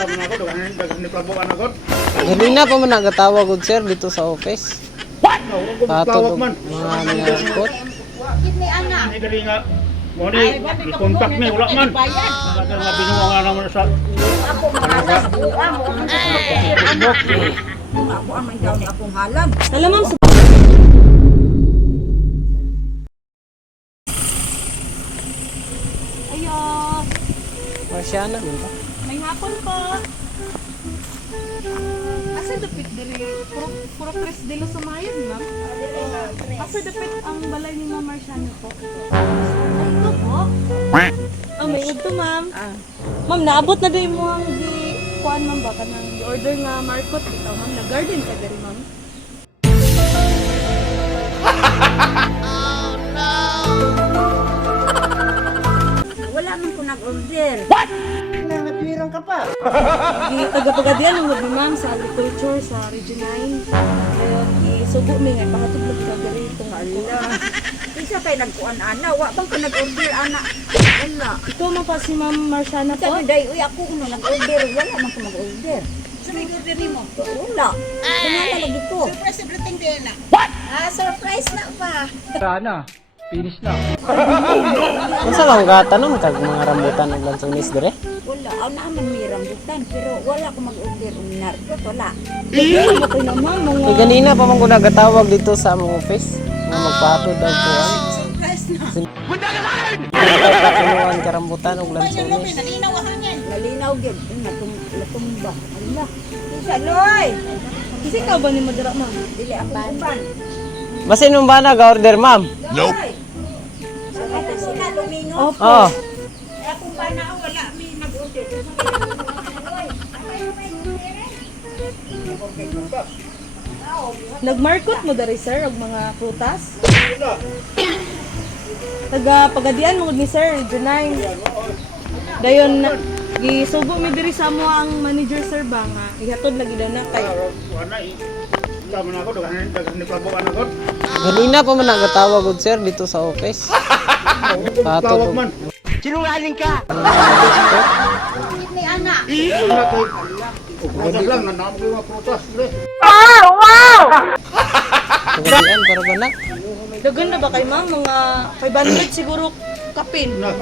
tama na ako, daghan ni plabuan ako. Ganina pa man nagatawag gud sir dito sa office. Tawag man. Mga niyakot. Kidney ana. Hindi dali nga. Mo ni contact me wala man. Kada nga binuwa nga naman sa Ako mahalas buwa mo ang anak. Ako ang daw ni akong halag. Alam mo, ayo, Marciana man ba? may hapon po. Asa dapit diri? Puro tres de los Sumayon, ma'am? Asa dapit ang balay ni Ma'am Marciana po? Ito po? Oh, may ito, ma'am. Ma'am, naabot na din mo ang kuan, ma'am, baka nang order nga markot ito, ma'am. Nag-garden ka diri, ma'am. Wala man ko nag-order. nangatwirang ka pa. Taga-pagadian ang gabi, ma'am, sa agriculture, sa Region 9. Kaya, isugo mi nga, pahatid lang ka diri itong Ala. Isa kay nagkuan ana, wa bang ka nag-order ana. Wala. Ito man pa si Ma'am Marciana po. Sabi day, uy ako uno nag-order, wala man ko mag-order. Sa may order mo? Wala. Kunala lagi ko. Surprise everything din na. Surprise na ba? Sana, finish na. Unsa lang gatanon kag mga rambutan ug lansones dire? Wala. Aw naman may rambutan, pero wala ko mag-order ng narkot, wala. Ano kayo naman, mga... Eh, ganina pa man ko nagatawag dito sa among office. Nga magpahatod daw ko ang Surprise na. kinuan ka rambutan ug Ba yung Robin, lansones. nalinaw ang hangin. Malinaw gyud. Natumba. Ala. Isa loy. Kasi ikaw ba ni Madara, ma'am? Dili ako ban. Basin mo ba nag-order, ma'am? Nope. Ito sila Domingo. Opo. Oh. Ako ba na wala mi nag-order. Nagmarkot mo dari, sir, og mga prutas? Taga-pagadian mo ni sir, Region 9. Dayon, gisugo mi diri sa mo ang manager, sir, ba nga. Ihatod lagi daw na kay... Wala tama na ako, daghan ni plabuan ako. Ganina pa man nagatawag gud sir dito sa office. Tawag man. Kidney ana. Wala kay Prutas lang, nanamo ko yung mga prutas. Pagadian para ba na? Dagan na ba kay ma'am? Mga 500 siguro kapin. 500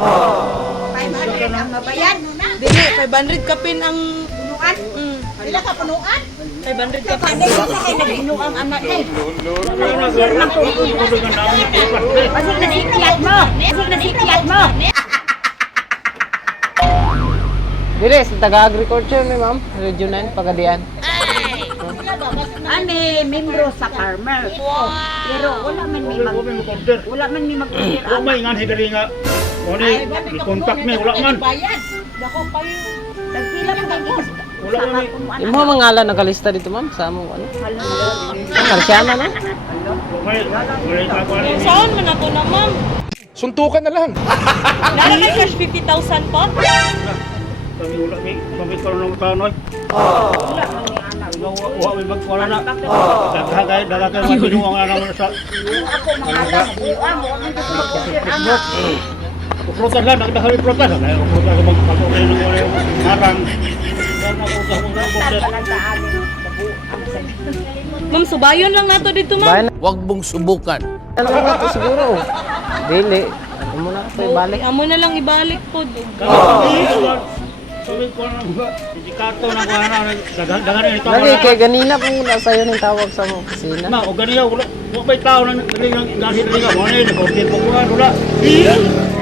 ang mabayan. Dili, 500 kapin ang... Punuan. Sila ka punuan? 500 kapin. Paano yung sa kay nag-ino ang anak eh? Pasig na sikyat mo. Pasig na sikyat mo. Dire sa taga-agriculture ni ma'am, Region 9 Pagadian. Ani membro sa farmer. Pero wala man mi mag wala man mi mag-order. Wala may nga dali nga. Mo ni contact me wala man. Bayad. Dako pa yun. Tagpila man kay gis. Wala man. Imo mangalan nakalista dito ma'am sa among ano? Marciana na? May taguan ni. Saan man ako na, ma'am? Suntukan na lang. Nara kay cash 50,000 po? Kami wala mi, kami karon ng tanoy. Wala man ni anak. Wa may magwala na. Dagagay mabinuwa nga naman sa Ako mangalan buwa mo ang mag-order ana. prutas lang, dagdagan yung prutas. Ay, prutas sa mag-order ng wala yung marang. Talagaan ni Ma'am, subayon lang nato dito, ma'am. Bayan Huwag mong subukan. na lang ito siguro. Dili. Ano mo na ito ibalik? Amo na lang ibalik po. Sabi ko na ba, hindi karto na ko na dagdagan ito. Lagi kay ganina pa muna sa'yo ng tawag sa mong kusina. Na, o ganiya, wala may tao na dali nga gahi dali nga. Wala ni order ko wala. Wala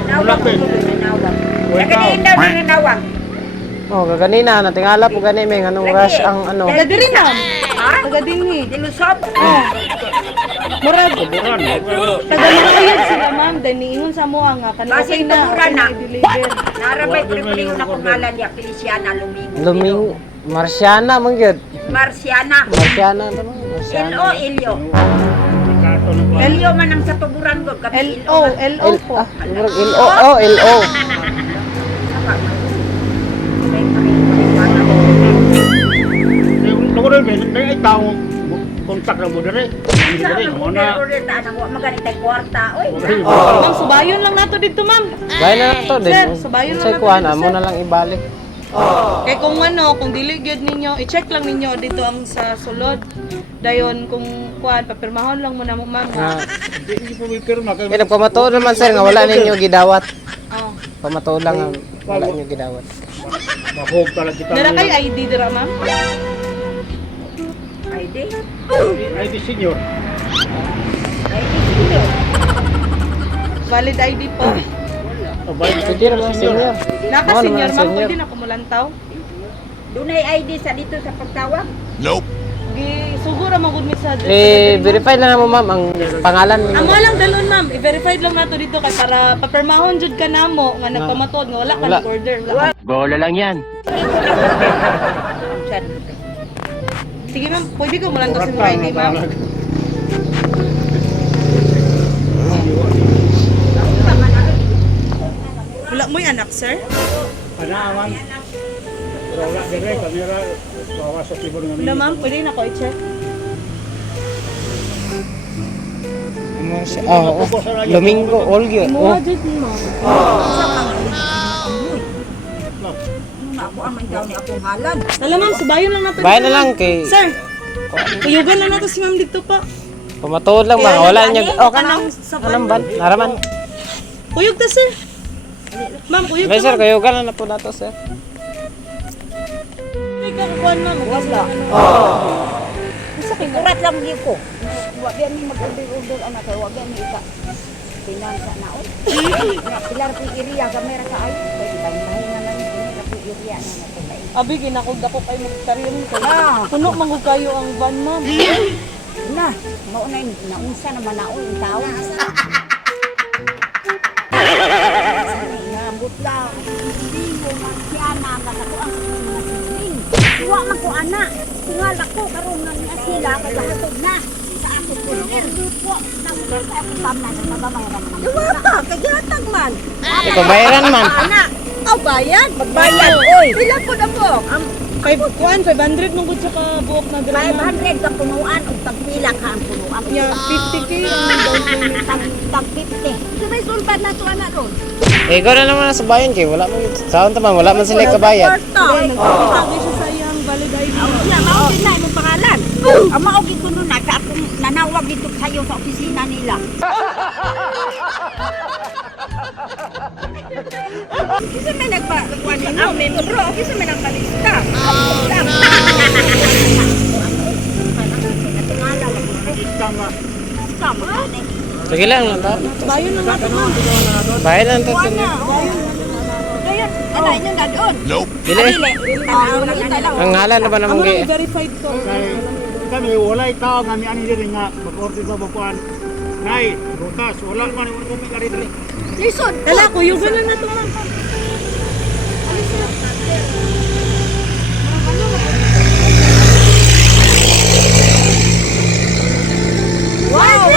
Nawag pe. ko nawag. Wala tao. Kaya daw ni nawag. Oh, kaganina natingala po gani may anong rush ang ano. Taga diri, ma'am. Ha? Taga dinhi. Dilusob. Murag, Buran. taga makayad sila, ma'am. Dahil niingon sa mo nga. Kanang okay Basing na. tuburan na. I-deliver. Narabay prepariho na pangalan niya Feliciana Lumingo. Luming Marciana man gyud. Marciana. Marciana naman. Marciana. L.O. Elio. Karto na ko. Elio man ang sa tuburan ko. L.O. L.O. po. L.O. Oh, L.O. Ako rin, may tao kontak na mo dali. Hindi dali, mo na. Maganitay kwarta. Uy, Ma'am, subayon lang nato dito, ma'am. Bayan na lang to din. Sir, sabayan na Say lang kuha tayo, na mo sir. na lang ibalik. Kaya kung ano, kung dili gyud ninyo, i-check lang ninyo dito ang sa sulod. Dayon kung kuan papirmahon lang muna mo ma'am. Hindi po may pirma. Kaya nagpamatuod naman sir nga wala ninyo gidawat. Oh. Pamatuod lang ang wala ninyo gidawat. Mahog talaga kita. Dara kay ID dira ma'am. ID. ID senior. Valid ID po. Pwede naman senior. Naka Oo, senior naman, ma'am, senior. pwede na kumulantaw. Dunay ID sa dito sa pagtawag. Gi suguro magud mi sa Verify lang mo ma'am ang pangalan ninyo. Amo lang dalon ma'am, i-verified lang nato dito kay para papirmahon jud ka namo nga nagpamatuod nga wala ka Wala. order. Wala. Bola lang yan. Sige ma'am, pwede ko mulantaw sa mga ID ma'am. Wala mo yung anak, sir? Anaman. Pero wala dire kamera bawa sa tibor ng Wala ma'am, pwede na ko i-check. Domingo Olgio. Imuha jud ni ma'am. Ako ang may daw ni akong halan. Wala ma'am, subayon lang nato. Bayan dito, na lang ma'am. kay Sir, kuyugan lang nato si ma'am dito pa. pamatuod lang ba wala niyo. Oh kanang kanang ban. Naraman. Kuyog ta, sir. Ma'am, kuyog May ta. sir ma'am. kayo na po nato sir. May kakuan ma'am. Wala. Sikurat lang di ko. Wa biya mi mag-order anak kay wa biya mi ika. Pinansa na o. Pilar pi iriya kamera ka ay. Pwede bang mahina man ni pi iriya na natulay. Abi ginakog dako kay mo career mo kay. Ah. Puno mangug kayo ang van ma'am. Na, mao na naunsa naman naon ang tao. Ngambot lang. Hindi mo man siya na ako ang mga sibling. Wa man ko ana. Tingal ako karon nga ni sila kay hatod na sa akong kulir. Wa nang sa akong pamna na mababayaran man. Wa pa kagyatag man. Ikaw bayaran man. Ana, aw bayad, magbayad oy. Pila po na po? Ang 500 mong gud sa kabuok na dira ma'am. 500 ka punuan o pagpila ka ang punuan. Ya 50k ang down payment. Tag 50. Sabay sulbad na to ana ron. Eh ikaw na naman sa bayan kay wala mo saon ta man wala man sila kabayad. Nagpapagay siya sa iyang valid ID. Ya, mao din na imong pangalan. Ang mao gid kuno na ka akong nanawag dito sayo sa opisina nila. Kasi may nagpa-kuan ni ang membro, kasi may nagpalista. Lang. Tama. Tama. Sige lang lang ta. Bayon lang nato ma'am. Bayan lang ta. Dayon, ana inyo na doon. Dili. Tanaw na lang. Ang ngalan na ba Amo namang lang gi? verified ko. Kami walay tao nga ni ani diri nga mag-order ba bukuan. Nay, butas wala man yung kami kari diri. Listen. Dala kuyugan lang nato ma'am. Wow!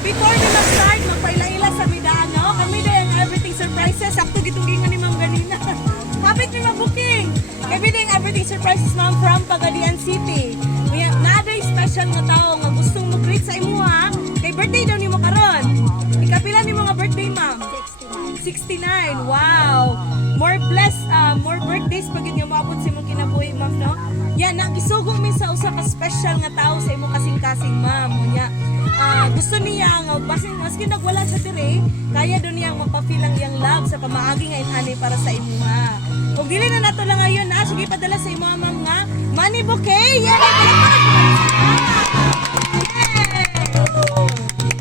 before we mag-start, magpaila-ila sa midaan, no? Kami din, everything surprises. Sakto gitungingan ni Ma'am ganina. Kapit ni Mabooking. Kami din, everything surprises, Ma'am, from Pagadian City. Naday special na tao nga gustong mag-greet sa imo, ha? Kay birthday daw ni mo karon. Ikapila ni mga birthday, Ma'am? 69. Wow. More blessed, more birthdays pag inyo maabot sa imong kinabuhi, Ma'am, no? Yan, nagisugong min sa usa ka special nga tao sa imong kasing-kasing, Ma'am. Nya, gusto niya nga basin maski nagwala sa dire, kaya do niya mapafilang iyang love sa pamaagi nga inani para sa imo, ha. Kung dili na nato lang ngayon, na sige padala sa imo, Ma'am, nga money bouquet. Yan,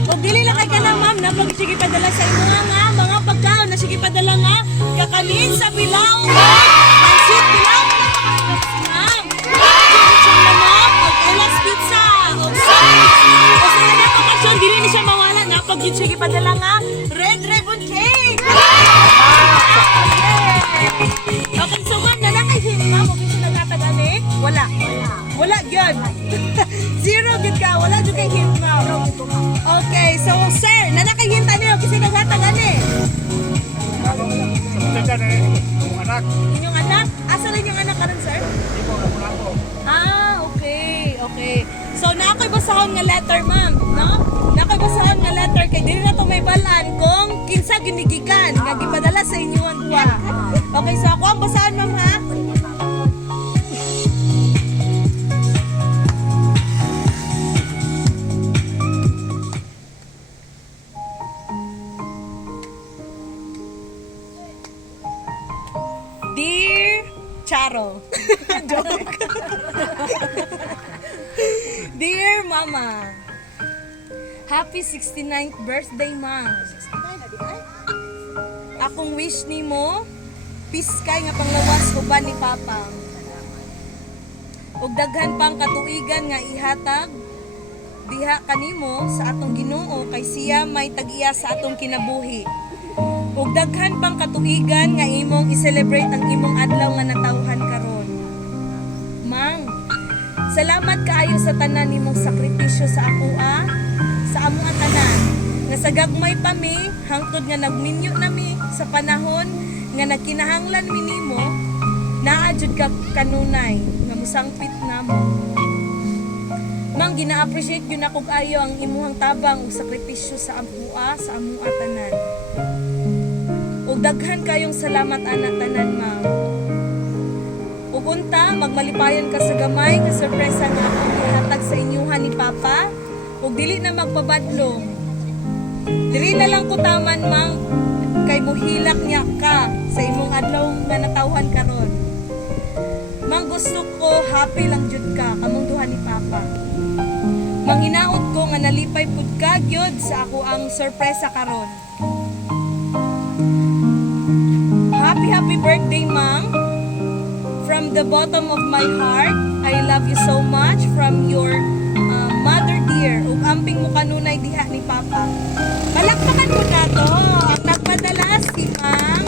kung dili lang kay ka na, Ma'am, na pag sige padala sa imo nga mga pagkaon na sige padala nga kakanin sa Bilao, pansit Bilao, Ma'am. Chicken lamok, o Ella's Pizza, o sa na bakasyon, dili ni siya mawala na pag sige padala nga red ribbon cake. Okay, so Ma'am, nanakay siya ni Ma'am, okay siya nagkatagani? Wala gyud. Zero gid ka, wala jud kay hint, Ma'am. Okay, so sir, nanakahinta niyo kasi nagkatagani. Sa yung anak. Inyong anak? Asa na inyong anak karon, sir? Ikaw na muna ko. Okay. So, nakoy basahon nga letter, Ma'am, no? Nakoy basahon nga letter kay dili na to may balaan kung kinsa ginigikan nga gipadala sa inyo ang duwa. Okay, so ako ang basahon, Ma'am, ha? Dear Charo. Joke. Dear Mama, happy 69th birthday, Ma'am. Akong wish nimo, piskay nga panglawas uban ni Papa. Ug daghan pang katuigan nga ihatag diha kanimo sa atong Ginoo kay siya may tag-iya sa atong kinabuhi. Ug daghan pang katuigan nga imong i-celebrate ang imong adlaw nga natawhan karon. Mang, salamat kaayo sa tanan nimong sakripisyo sa akoa, sa amo ang tanan. Nga sa gagmay pa mi, hangtod nga nagminyo nami sa panahon nga nagkinahanglan mi nimo, naa jud ka kanunay nga musangpit namo. Mang, gina-appreciate yun ako kaayo ang imuhang tabang ug sakripisyo sa amoa, sa amo ang tanan. Ug daghan kayong salamat anak tanan, Ma'am. Ug unta magmalipayon ka sa gamay nga sorpresa nga akong ihatag sa inyuhan ni Papa. Ug dili na magpabadlong. Dili na lang ko taman, Ma'am, kay muhilak niya ka sa imong adlaw nga natawhan karon. Mang, gusto ko happy lang jud ka kamong duha ni Papa. Manghinaot ko nga nalipay pud ka gyud sa ako ang sorpresa karon. Happy birthday, Ma'am. From the bottom of my heart, I love you so much. From your mother dear. Ug amping mo kanunay diha ni Papa. Palakpakan mo na to. Ang nagpadala si Ma'am.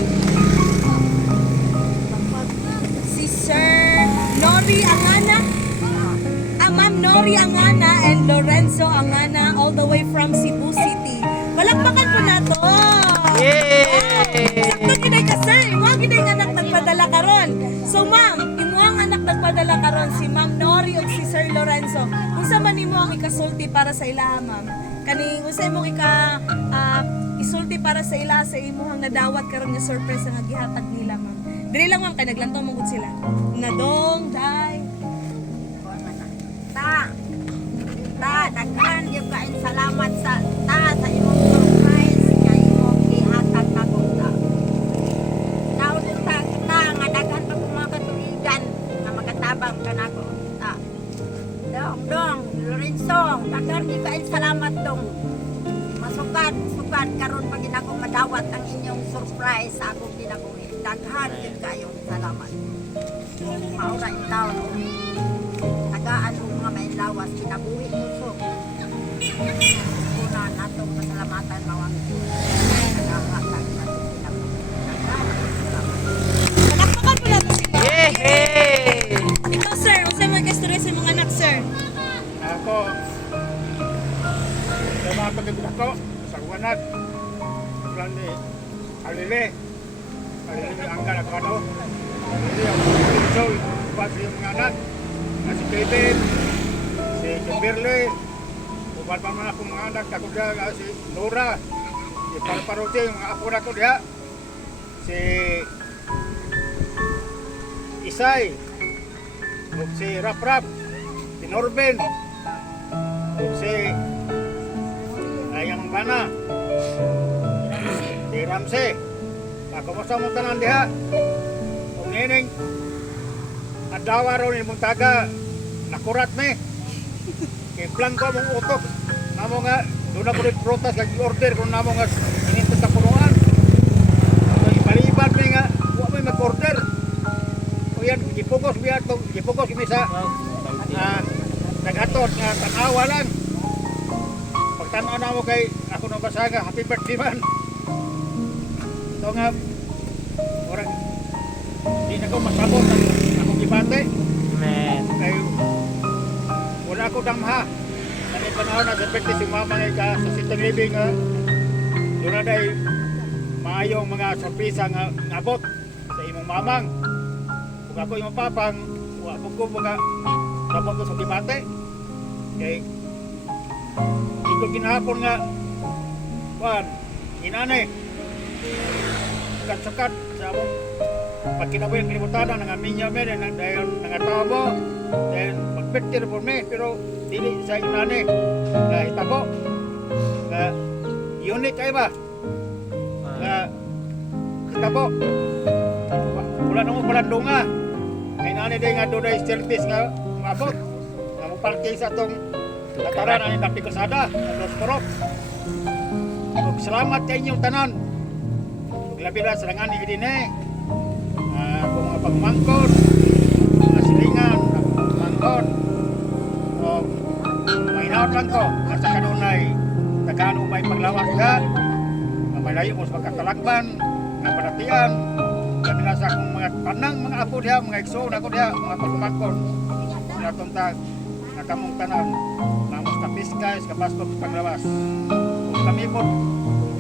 Si Sir Nori Angana. Ma'am Nori Angana and Lorenzo Angana all the way from Cebu City. Palakpakan mo na to. Yay! Sakto giday ka, sir. Imo ang giday nga anak nagpadala karon. So ma'am, imo ang anak nagpadala karon si Ma'am Nori ug si Sir Lorenzo. Unsa man nimo ang ikasulti para sa ilaha, Ma'am? Kani unsa imong isulti para sa ilaha sa imong nadawat karon nga surprise nga gihatag nila, Ma'am? Dili lang, Ma'am, kay naglantong mong sila. Nadong, day. Daghan yung kain salamat sa imong surprise nga imong ihatag kagunta. Naunta kita nga daghan pa mga katuigan nga makatabang ka nako. Dong, Lorenzo, daghan yung kain salamat dong. Masukat karon pag ginako madawat ang inyong surprise sa akong kinabuhi. Daghan yung kayong salamat. Maura in town. Tagaan mo mga may lawas kinabuhi mo so. Una natong pasalamatan mawang nagahatag sa kinabuhi. Palakpakan mo lang si Ma'am. Yay! Ikaw, sir, unsa man ka istorya sa mga anak, sir? Ako, sa mga pagkakita ako, sa Guanat. Bulan ni Alile. Alile ang anak ko ano. Alile ang so, pati yung mga anak. Na si Kevin, si Kimberly, uban pa man akong mga anak, ako diya, si Nora, si Parparote, yung mga apo na ko diya. Si Isay, ug si Rap, si Norben, ug si Ayang Bana, si Ramse. Kumusta mo tanan diha? Ug nining adawa ron imong taga nakurat me. Kay blanco mong utok. Namo nga doon ako rin protas kag order kung namo nga inintos sa punuan. Ibaliban mi nga wa may mag-order. O yan, gipugos mi sa nag-atot nga tanawa lang. Pagtanaw na mo kay ako nang basaga, happy birthday man. Ito nga, orang hindi na ko masabot ang akong gibate. Man. Kay wala ko damha. Kani panahon na sa birthday si mama nga sa sitang living nga doon na day maayong mga sorpresa nga nabot sa imong mamang. Kung ako imong papang, wa ko mga nabot ko sa gibate. Kay ito ginahapon nga kuan inane sukat sa among pagkinabuhi ang kalibutan ng aming yamin dahil nangatawa mo dahil magpirtir po me pero dili sa inane na hitabo na unique kayo ba na hitabo wala nang palandunga ay nani day nga doon ay service nga mabot nga mupalki sa itong lataran ang Dapi Kusada Los Porok. Ug salamat kay inyong tanan ug labi na sa langan ni Idine kung mga pagmangkod mga silingan pagmangkod o mahinaot lang ko sa kanunay tagaan may paglawas ka na malayo mo sa pagkatalakban nga panatian labi na sa akong mga tanang mga apo diha mga igsoon ako diha mga pagmangkod sinatuntag na kamong tanan namos kapiskay sa kapasok paglawas kung kami po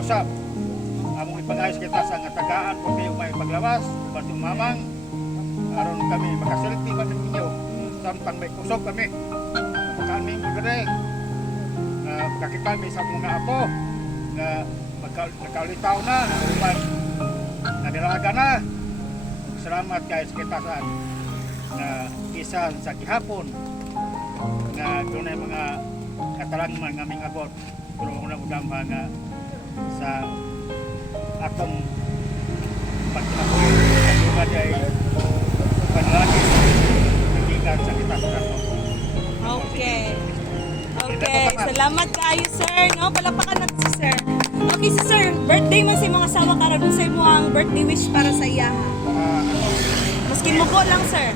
usap among ipag-ayos kita sa nga tagaan kung kayo may paglawas pati mamang aron kami makaselfie ba ninyo samtang may kusog kami kami gede kakita sa mga apo na nakaulitaw na uban nadilaga na salamat guys kita sa na isa sa gihapon nga doon ay mga katalangman ng aming abot pero unang-unang mga sa atong pagkinabuhi at mga ay panalangin nagikan sa kita sa ato. Okay. Okay, salamat kayo sir. No, palapakan natin si sir. Okay, si sir, birthday man si mga sawa karon sa mo ang birthday wish para sa iya. Maski mo ko lang sir.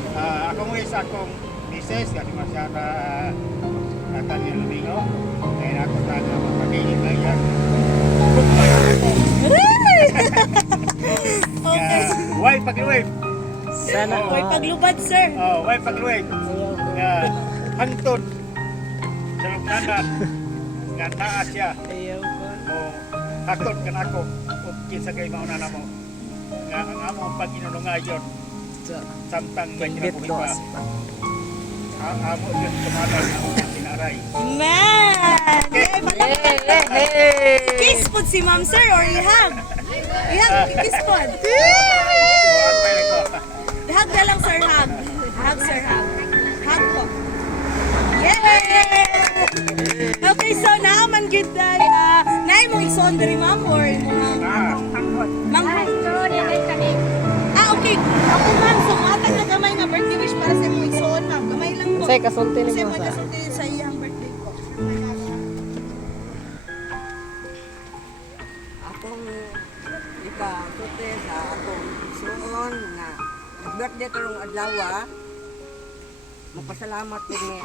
Akong wish akong misis kasi masyara Tanya Lumingo kaya ako taga magpagiging bayan Okay. Why pagluwig? Sana Hoy paglubad sir. Why pagluwig? Hantod sa lugnanan nga naa siya ayaw ko. o hatod ka na ako o kinsa kay mauna na mo nga ang among pag-inunungayon samtang may Tinggit kinabuhi ko. pa ang amo yun tumalan ang tinaray. Man! Yay, palapakan. Kiss po si ma'am sir or ihag? Ihag, kiss po. Ano ba yun ko? Hug na lang sir, hug. Hug sir, hug. Hug po. Yay! Okay, so naaman good day. Naay mong ison diri ma'am or imong manghod. Okay. Ako ma'am, so matag na gamay nga birthday wish para sa imong ison ma'am. Gamay lang po. Say kasulti Kasi ni mo mo sa. kasulti sa iyang birthday po. Akong ika-tuti sa akong suon na nag-birthday karong adlaw. Magpasalamat din ni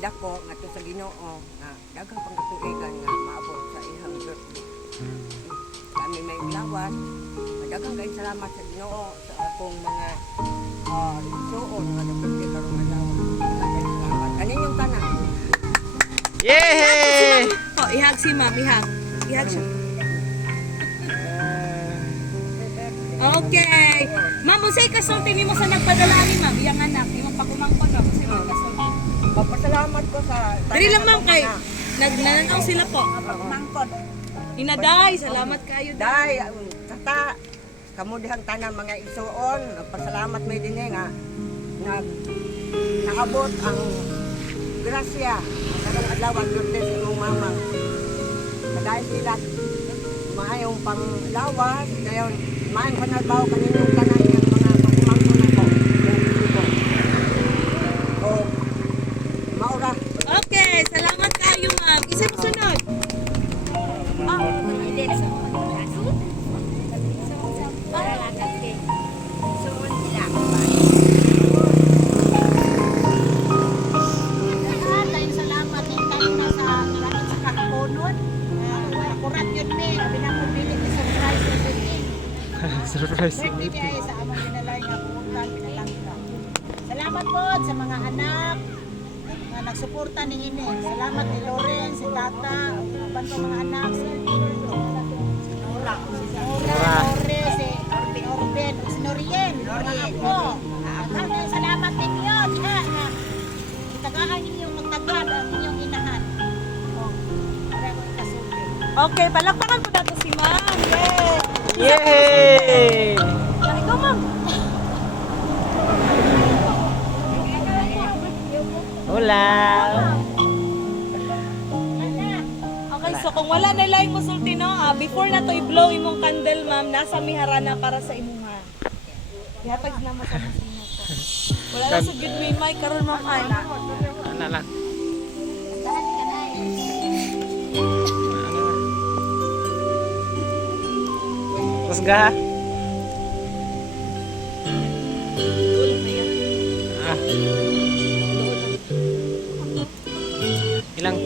dako nga to sa Ginoo na daghang pangkatuigan nga maabot sa ihang birthday. Kami may lawas. Daghang kay salamat sa Ginoo sa akong mga suon nga nag-birthday karong adlaw. Salamat. Kaninyong tanan. Yay! ihag si ma'am, ihag. Ihag siya. Okay. Ma'am, usay kasulti nimo sa nagpadala ni ma'am, iyang anak, imong pakumangkon na usay mo kasulti. Papasalamat ko sa Dali lang ma'am kay nagnananaw sila po. Mangkod. Inaday, salamat kayo. Day, kata kamudihang tanan mga igsuon, pasalamat may dinhi nga naabot ang grasya ang kadang adlaw ang Diyos sa imong mamang. Dahil sila maayong panglawas, dayon maayong panalbaw kaninyong tanan yung mga pagkumangkunan ko. O, maura. Okay, salamat kayo ma'am. Isa mo sunod. Tayong salamat din tayo na sa langit sa kakunod. Nakurat yun me, pinapabili ni surprise na birthday. Surprise. Birthday niya sa among pinalay nga pumuntan, pinalangka. Salamat po sa mga anak nga nagsuporta ni ini. Salamat ni Loren, si Tata, uban ko mga anak, si Nora, Lore, si Orben, si Norien, mga po. Salamat din yun. Tagaan ninyong magtagad ang inyong inahan. Oh, para ko ikasulit. Okay, palakpakan po nato si ma'am. Yay! Yay! Ikaw ma'am. Hola! Okay, so kung wala na lang musulti no, before na to i-blow imong candle ma'am, nasa miharana para sa imuha. Ihatag na mo sa musino ko. Wala na sa good may mic karon ma'am ay. Ano lang? Tapos ga? Ah. Ilang?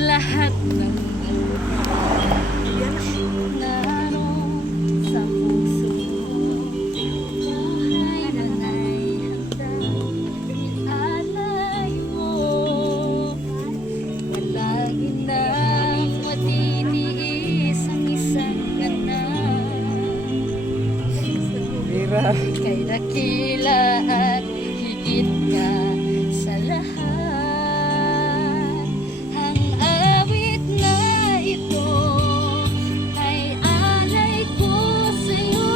Lahat ng naroon sa puso buhay na alay mo palagi nang matitiis ang isang Mira. kay dakila at higit ka sa lahat. Ang awit na ito ay alay ko sa'yo.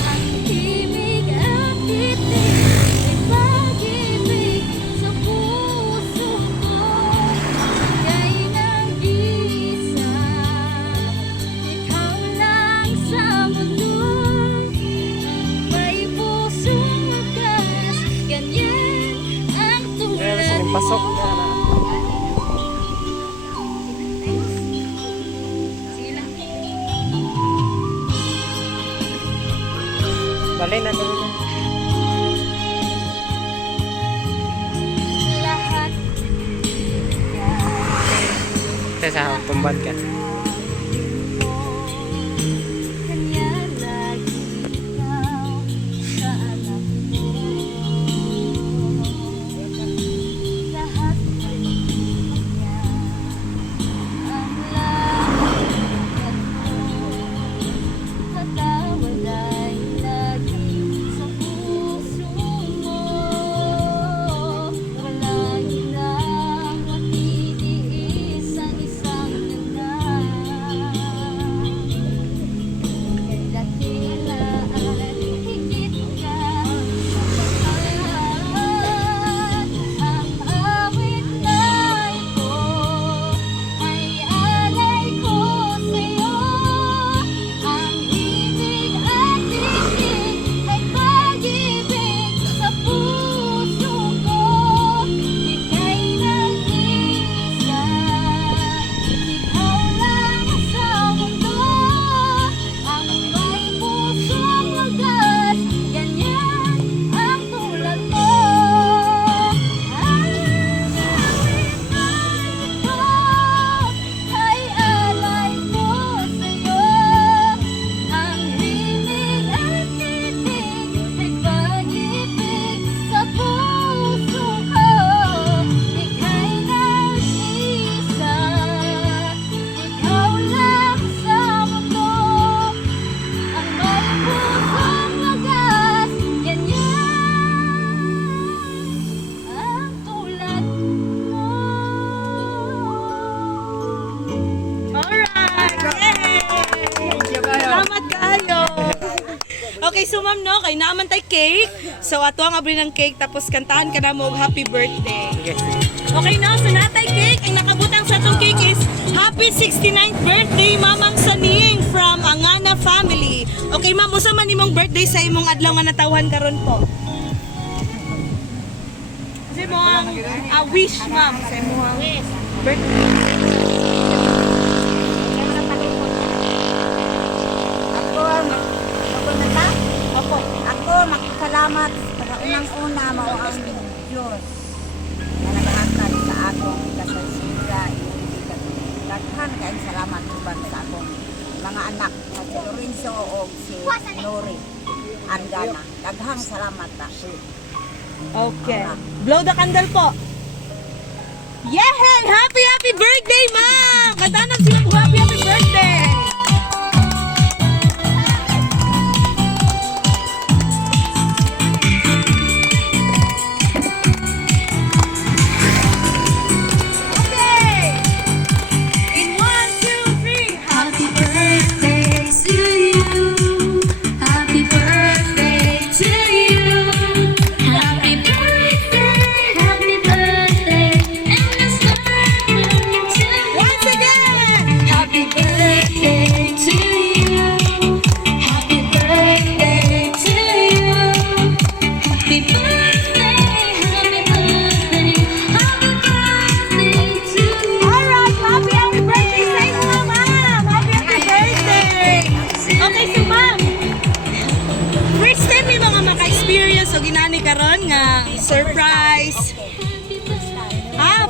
Ang himig at titig ay pag-ibig sa puso ko. Ika'y nag-iisa, ikaw lang sa mundo. May pusong wagas, ganyan ang Kaya tulad sa pasok mo. na na. Bali na dali na. Lahat Sa tumban ka. kanya lagi ikaw sa alam mo. Lahat kanya ang lahat mo. Tatawag ay lagi sa puso mo. Palagi nang matitiis ang isang nanay. so ma'am no, kay naaman tay cake. So ato ang abri ng cake tapos kantahan ka na mo og happy birthday. Okay no, so natay cake. Ang nakabutang sa atong cake is happy 69th birthday Mamang Saning from Angana family. Okay ma'am, usa man imong birthday sa imong adlaw nga natawhan karon po? Sa imong wish ma'am, sa imong birthday. Ako magpasalamat sa unang-una mao ang Diyos na nagahatag sa akong kasalsira. Daghan kay salamat uban sa akong mga anak na si Lorenzo o si Nori Angana. Daghang salamat ta. Okay. Blow the candle po. Yay! Happy birthday, ma'am! Katanan sila po happy birthday! Okay! In 1, 2, 3, Happy birthday to you. Happy birthday to you. Happy birthday, and let's start to once again! Happy birthday to you. Happy birthday to you. Happy birthday, happy birthday, happy birthday to you. Alright, happy birthday sa inyo, ma'am! Happy birthday! Okay, so ma'am, first time may mga maka-experience o ginani karon nga surprise.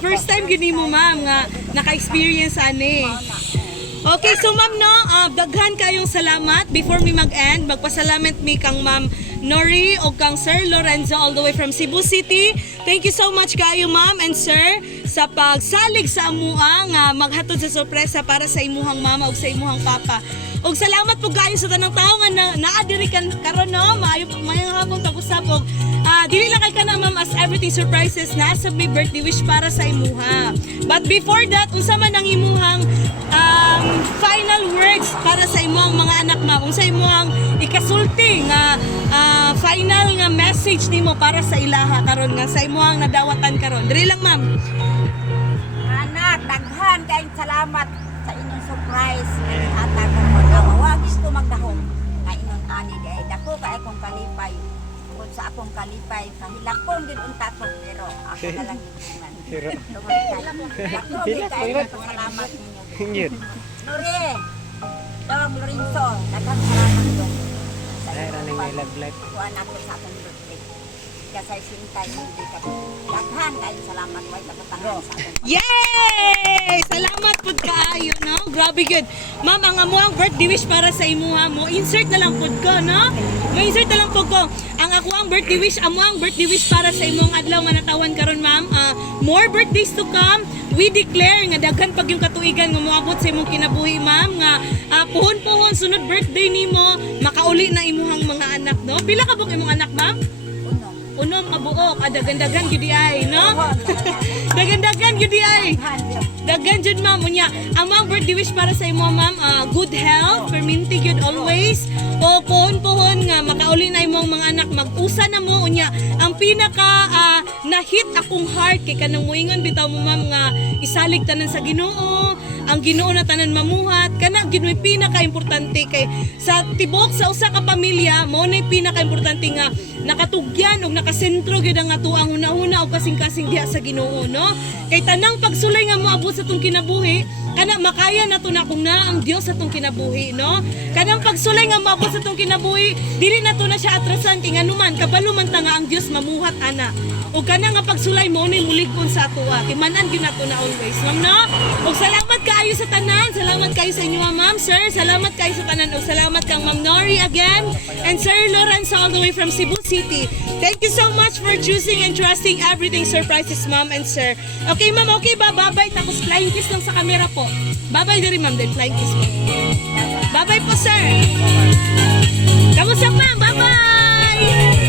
First time gini mo ma'am nga naka-experience ani. Okay, so ma'am no, daghan kayong salamat. Before me mag-end, magpasalamat mi kang ma'am Nori o kang Sir Lorenzo all the way from Cebu City. Thank you so much kayo ma'am and sir sa pagsalig sa amuha nga maghatod sa sorpresa para sa imuhang mama o sa imuhang papa. Og salamat po kayo sa tanang tao nga naadiri karon no, mayong hapon tapos sabog. Dili lang kay kana ma'am as everything surprises na sa may birthday wish para sa imuha. But before that, unsa man ang imuhang final words para sa imuhang mga anak ma'am? Unsa imuhang ikasulti nga final nga message nimo para sa ilaha karon nga sa imuhang nadawatan karon? Diri lang ma'am. Anak, daghan kayong salamat sa inyong surprise na ihatag ko mo. Nawagis ko magdahom nga inyong ani dahil dako kay akong kalipay. Tungkol sa akong kalipay, kahilakon din unta to pero ako na lang giningan. Dako kay salamat ninyo. Nori, Dong Lorenzo, daghang salamat ko. Kuha na ko sa akong birthday. Kasay sintay hindi ka. Daghan kayong salamat way pagkatangan sa akong. Yay! Salamat pud kaayo no. Grabe good. Ma'am, ang amuang birthday wish para sa imuha mo. Insert na lang pud ko no. May-insert na lang pud ko. Ang ako ang birthday wish, amuang birthday wish para sa imong adlaw nga natawan karon ma'am. More birthdays to come. We declare nga daghan pag yung katuigan nga moabot sa imong kinabuhi ma'am nga puhon-puhon sunod birthday nimo makauli na imuhang mga anak no. Pila ka buk imong anak ma'am? Unom kabuok, dagan-dagan gyud ay, no? Dagan-dagan gyud ay. Dagan jud ma'am unya. Ang mga birthday wish para sa imo ma'am, good health, perminti gyud always. O pohon-pohon nga makauli na imong mga anak mag-usa na mo unya. Ang pinaka na-hit akong heart kay kanang muingon bitaw mo ma'am nga isalig tanan sa Ginoo. Ang Ginoo na tanan mamuhat kana gyud may pinaka-importante kay sa tibok sa usa ka pamilya mao nay pinaka-importante nga nakatugyan og nakasentro gyud ang atuang hunahuna og kasing-kasing diha sa Ginoo no. Kay tanang pagsulay nga moabot sa tong kinabuhi kana makaya nato na kung na ang Dios sa tong kinabuhi no. Kanang pagsulay nga moabot sa tong kinabuhi dili nato na siya atrasan kay nganuman kabalo man ta nga ang Dios mamuhat ana. O kana nga pagsulay mo ni muligkon sa atuwa kay manan gyud nato na always ma'am no. Og salamat kaayo sa tanan, salamat kayo sa inyo ma'am, sir, salamat kayo sa tanan og salamat kang Ma'am Nori again and Sir Lorenzo all the way from Cebu City. Thank you so much for choosing and trusting everything surprises ma'am and sir. Okay ma'am, okay ba? Bye-bye tapos flying kiss lang sa camera po. Bye-bye diri ma'am, then flying kiss po. Bye-bye po sir. Kamusta ma'am? Bye-bye.